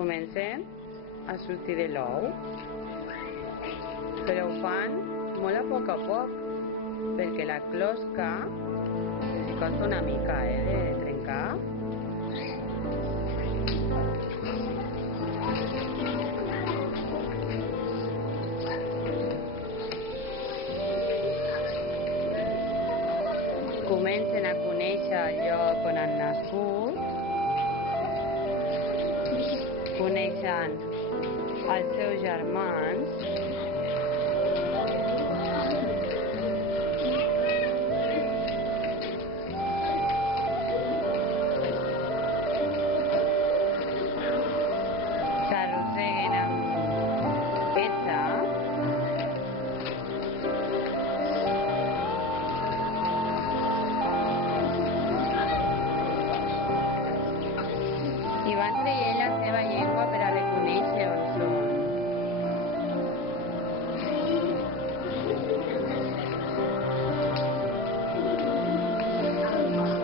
Comencen a sortir de l'ou, però ho fan molt a poc, perquè la closca els costa una mica de trencar. Comencen a conèixer el lloc on han nascut, coneixen els seus germans, s'arrosseguen amb peça, i van traient la seva llengua per a reconèixer on són.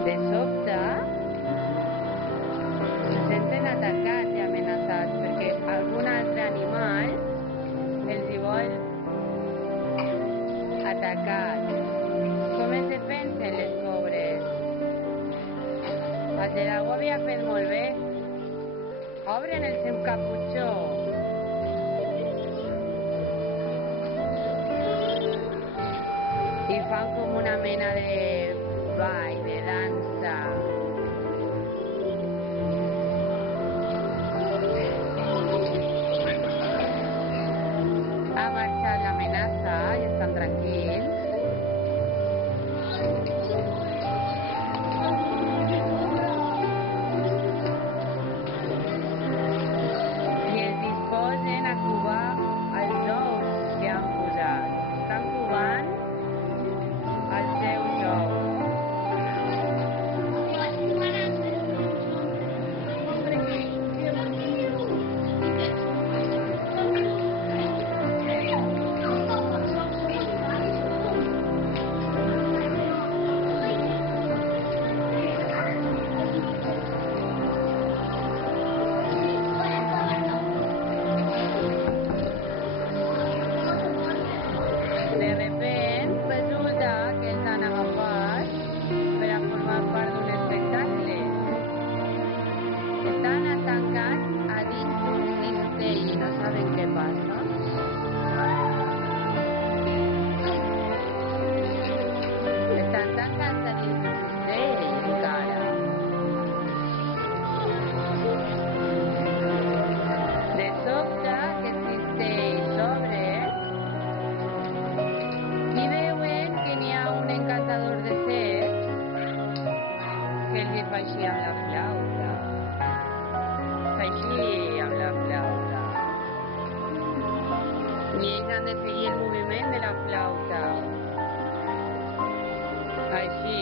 De sobte se senten atacats i amenaçats perquè algun altre animal els hi vol atacar. Com es defensen les pobres? El de l'algú havia fet molt bé. Obren el seu caputxó. I fan com una mena de ball, de dansa. Ha marxat l'amenaça i estan tranquils. De repent, resulta que els han agafat per a formar part d'un espectacle. Estan tancats a dins d'un cistell i no saben què passa. Estan tancats a dins d'un cistell encara. De sobte, aquest cistell s'obre i veuen que n'hi ha un encantador de serps que els fa així amb la flauta. Fa així amb la flauta. I ells han de seguir el moviment de la flauta. Així.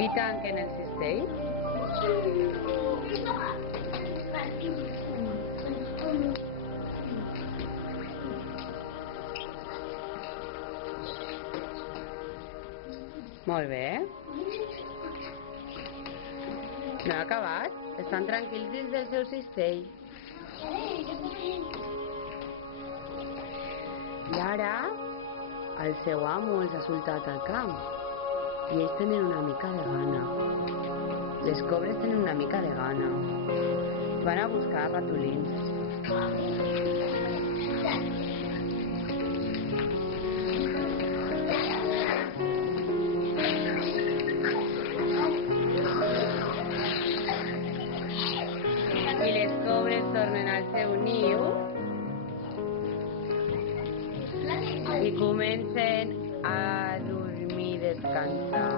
I tanquen el cistell. Molt bé. No ha acabat. Estan tranquils dins del seu cistell. I ara el seu amo els ha soltat al camp i ells tenen una mica de gana. Les cobres tenen una mica de gana. Van a buscar ratolins. I les cobres tornen al seu niu i comencen a dormir, descansar.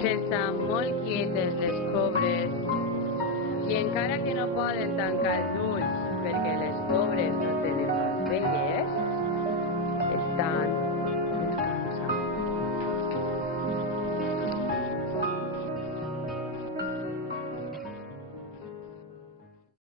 S'estan molt quietes les cobres i encara que no poden tancar els ulls